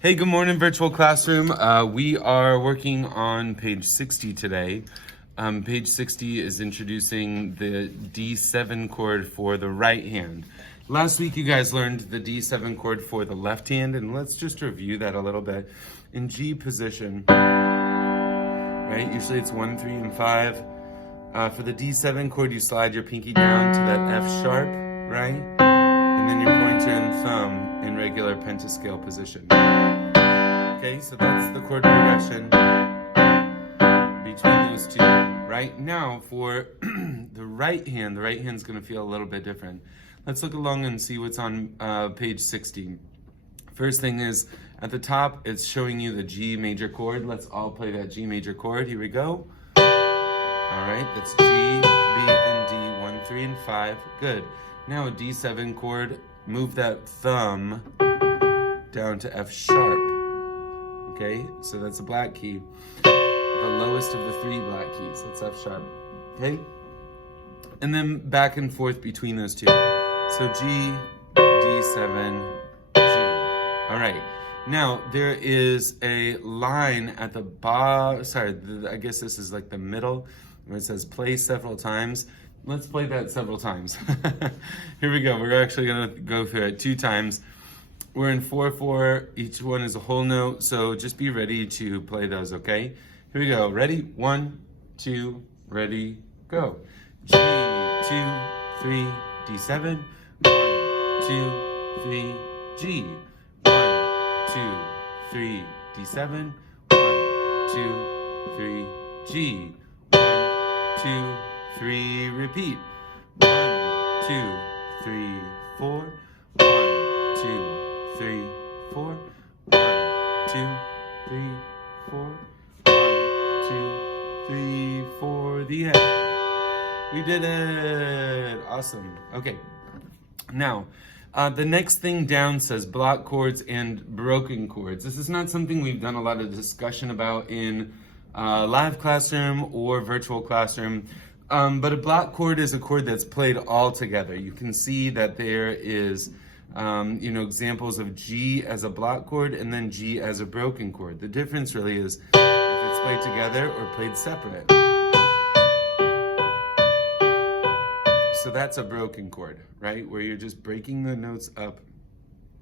Hey, good morning, virtual classroom. We are working on page 60 today. Page 60 is introducing the D7 chord for the right hand. Last week, you guys learned the D7 chord for the left hand, and let's just review that a little bit. In G position, right? Usually it's 1, 3, and 5. For the D7 chord, you slide your pinky down to that F sharp, right? And then your pointer and thumb in regular pentascale position. Okay, so that's the chord progression between those two. Right now, for the right hand's going to feel a little bit different. Let's look along and see what's on page 60. First thing is, at the top, it's showing you the G major chord. Let's all play that G major chord. Here we go. All right, that's G, B, and D, 1, 3, and 5. Good. Now a D7 chord, move that thumb down to F sharp. Okay, so that's a black key. The lowest of the 3 black keys, that's F sharp. Okay? And then back and forth between those two. So G, D7, G. All right. Now, there is a line at the bottom, I guess this is like the middle, where it says play several times. Let's play that several times. Here we go. We're actually going to go through it 2 times. We're in 4/4. Each one is a whole note, so just be ready to play those, okay? Here we go. Ready? 1, 2, ready, go. G, 2, 3, D7. 1, 2, 3, G. 1, 2, 3, D7. 1, 2, 3, G. 1, 2, 3, repeat. 1, 2, 3, 4. 1, 2, 3, 4. 1, 2, 3, 4. 1, 2, 3, 4. The end. We did it. Awesome. Okay. Now, the next thing down says block chords and broken chords. This is not something we've done a lot of discussion about in live classroom or virtual classroom. But a block chord is a chord that's played all together. You can see that there is examples of G as a block chord and then G as a broken chord. The difference really is if it's played together or played separate. So that's a broken chord, right? Where you're just breaking the notes up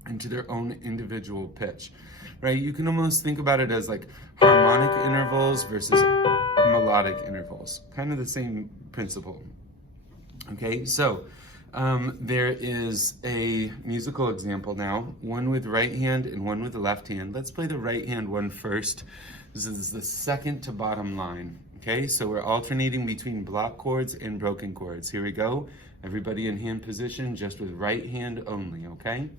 into their own individual pitch, right? You can almost think about it as like harmonic intervals versus melodic intervals. Kind of the same principle. Okay, so there is a musical example now, one with right hand and one with the left hand. Let's play the right hand one first. This is the second to bottom line. Okay, so we're alternating between block chords and broken chords. Here we go. Everybody in hand position, just with right hand only, okay?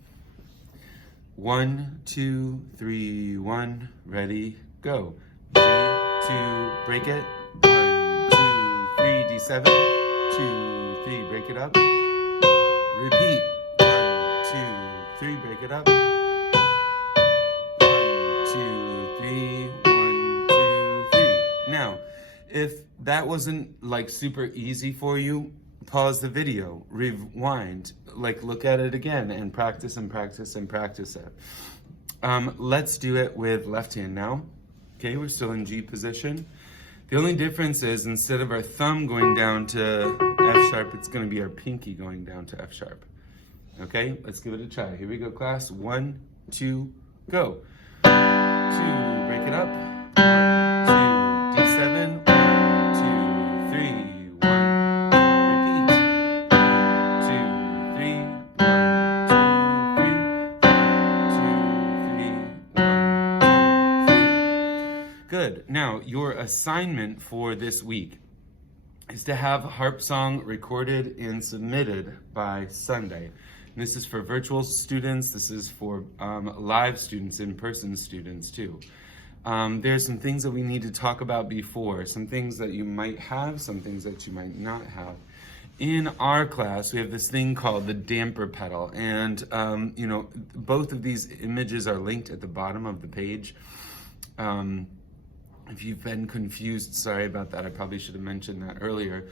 1, 2, 3, 1, ready, go. G, 2, break it. 1, 2, 3, D7. 2, 3, break it up. Repeat. 1, 2, 3, break it up. 1, 2, 3, 1, 2, 3. Now, if that wasn't like super easy for you, pause the video, rewind, like look at it again and practice and practice and practice it. Let's do it with left hand now. Okay, we're still in G position. The only difference is instead of our thumb going down to F sharp, it's going to be our pinky going down to F sharp. Okay, let's give it a try. Here we go, class. 1, 2, go. 2, break it up. 1, 2, D7. 1, 2, 3, 1. Repeat. 1, 2, 3, 1, 2, 3. 1, 2, 3, 1, 2, 3. Good. Now, your assignment for this week is to have Harp Song recorded and submitted by Sunday. And this is for virtual students. This is for live students, in-person students too. There's some things that we need to talk about before, some things that you might have, some things that you might not have. In our class, we have this thing called the damper pedal, and both of these images are linked at the bottom of the page. If you've been confused, sorry about that. I probably should have mentioned that earlier.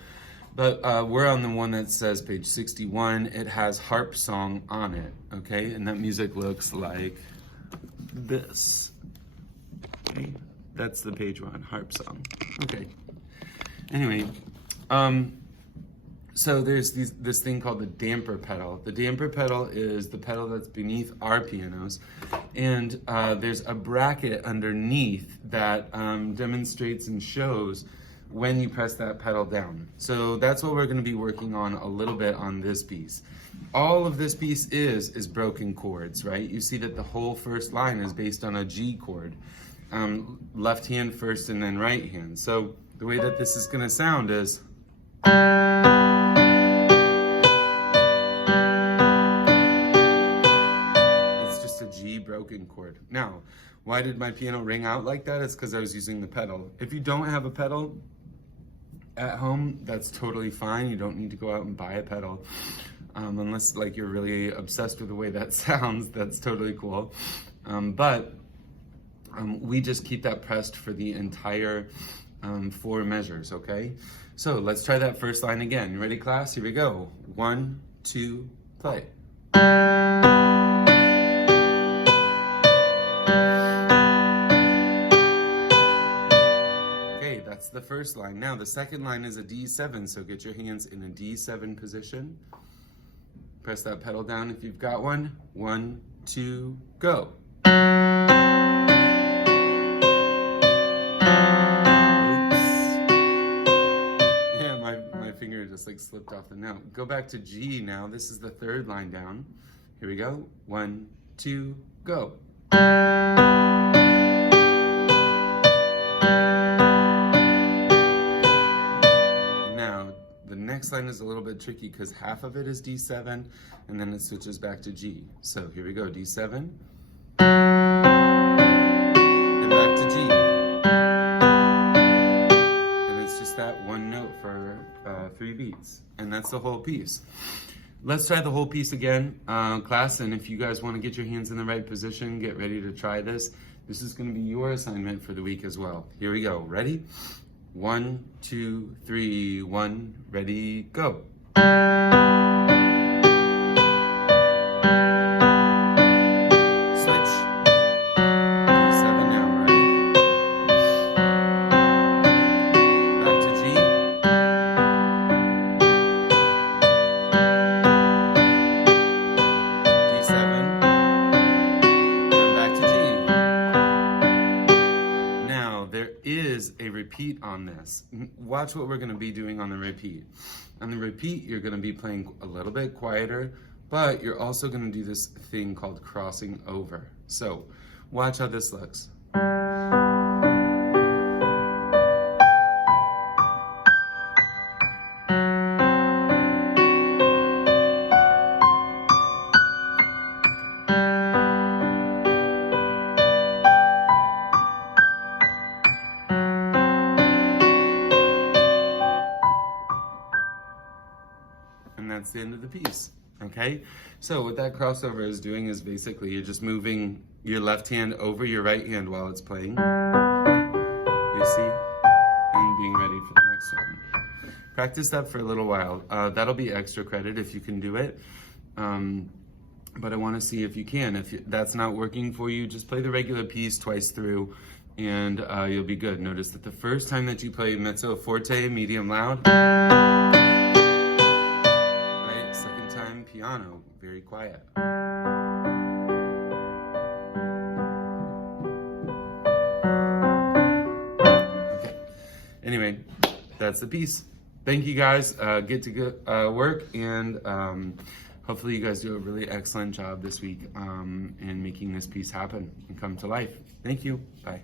But we're on the one that says page 61. It has Harp Song on it, okay? And that music looks like this. Okay, that's the page we're on, harp song. Okay. Anyway, so there's this thing called the damper pedal. The damper pedal is the pedal that's beneath our pianos, and there's a bracket underneath that demonstrates and shows when you press that pedal down. So that's what we're going to be working on a little bit on this piece. All of this piece is broken chords, right? You see that the whole first line is based on a G chord. Left hand first and then right hand. So the way that this is going to sound is... it's just a G broken chord. Now, why did my piano ring out like that? It's because I was using the pedal. If you don't have a pedal at home, that's totally fine. You don't need to go out and buy a pedal. Unless like you're really obsessed with the way that sounds, that's totally cool. But we just keep that pressed for the entire 4 measures, okay? So let's try that first line again. You ready, class? Here we go. 1, 2, play. Okay, that's the first line. Now the second line is a D7, so get your hands in a D7 position. Press that pedal down if you've got one. 1, 2, go. Just like slipped off the note. Go back to G now. This is the third line down. Here we go. 1, 2, go. Now, the next line is a little bit tricky because half of it is D7 and then it switches back to G. So here we go. D7 and back to G. That one note for 3 beats, and that's the whole piece. Let's try the whole piece again, class, and if you guys want to get your hands in the right position, get ready to try this. This is going to be your assignment for the week as well. Here we go. Ready? 1, 2, 3, 1, ready, go. A repeat on this. Watch what we're going to be doing on the repeat. On the repeat, you're going to be playing a little bit quieter, but you're also going to do this thing called crossing over. So watch how this looks. And that's the end of the piece, okay? So what that crossover is doing is basically you're just moving your left hand over your right hand while it's playing, you see, and being ready for the next one. Practice that for a little while. That'll be extra credit if you can do it, but I want to see if you can. If that's not working for you, just play the regular piece twice through, and you'll be good. Notice that the first time that you play mezzo forte, medium loud, piano, very quiet. Okay. Anyway, that's the piece. Thank you guys. Get to work, and hopefully you guys do a really excellent job this week in making this piece happen and come to life. Thank you. Bye.